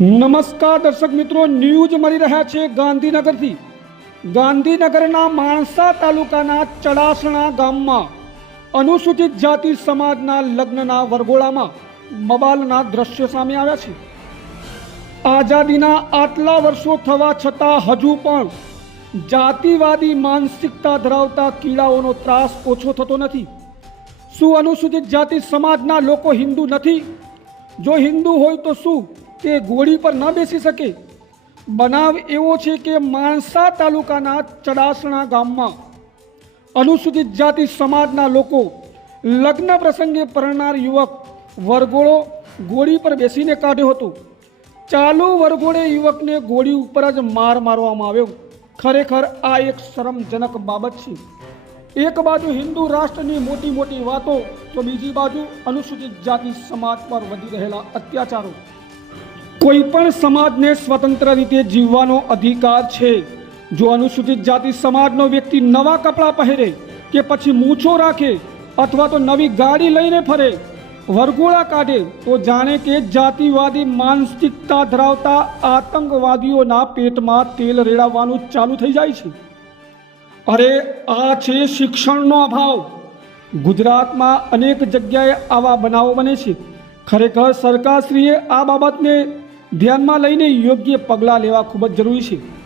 નમસ્કાર દર્શક મિત્રો, ન્યૂઝ મળી રહ્યા છે ગાંધીનગરથી. ગાંધીનગરના માણસા તાલુકાના ચડાસણા ગામમાં અનુસૂચિત જાતિ સમાજના લગ્નના વરઘોડામાં બબાલના દ્રશ્યો સામે આવ્યા છે. આઝાદીના આટલા વર્ષો થવા છતાં હજુ પણ જાતિવાદી માનસિકતા ધરાવતા કીડાઓનો ત્રાસ ઓછો થતો નથી. શું અનુસૂચિત જાતિ સમાજના લોકો હિન્દુ નથી? જો હિન્દુ હોય તો શું તે ઘોડી પર ન બેસી શકે? બનાવ એવો છે કે માણસા તાલુકાના ચડાસણા ગામમાં અનુસૂચિત જાતિ સમાજના લોકો લગ્ન પ્રસંગે પરણનાર યુવક વરઘોડો ઘોડી પર બેસીને કાઢ્યો હતો. ચાલુ વરઘોડે યુવકને ઘોડી ઉપર જ માર મારવામાં આવ્યો. ખરેખર આ એક શરમજનક બાબત છે. એક બાજુ હિન્દુ રાષ્ટ્રની મોટી મોટી વાતો તો બીજી બાજુ અનુસૂચિત જાતિ સમાજ પર વધી રહેલા અત્યાચારો. કોઈ પણ સમાજને સ્વતંત્ર રીતે જીવવાનો અધિકાર છે. જો અનુસૂચિત જાતિ સમાજનો વ્યક્તિ નવા કપડાં પહેરે કે પછી મૂછો રાખે અથવા તો નવી ગાડી લઈને ફરે, વરઘોડા કાઢે, તો જાણે કે જાતિવાદી માનસિકતા ધરાવતા આતંકવાદીઓના પેટમાં તેલ રેડાવવાનું ચાલુ થઈ જાય છે. અરે, આ છે શિક્ષણનો અભાવ. ગુજરાતમાં અનેક જગ્યાએ આવા બનાવો બને છે. ખરેખર સરકારશ્રીએ આ બાબતને ધ્યાનમાં લઈને યોગ્ય પગલાં લેવા ખૂબ જ જરૂરી છે.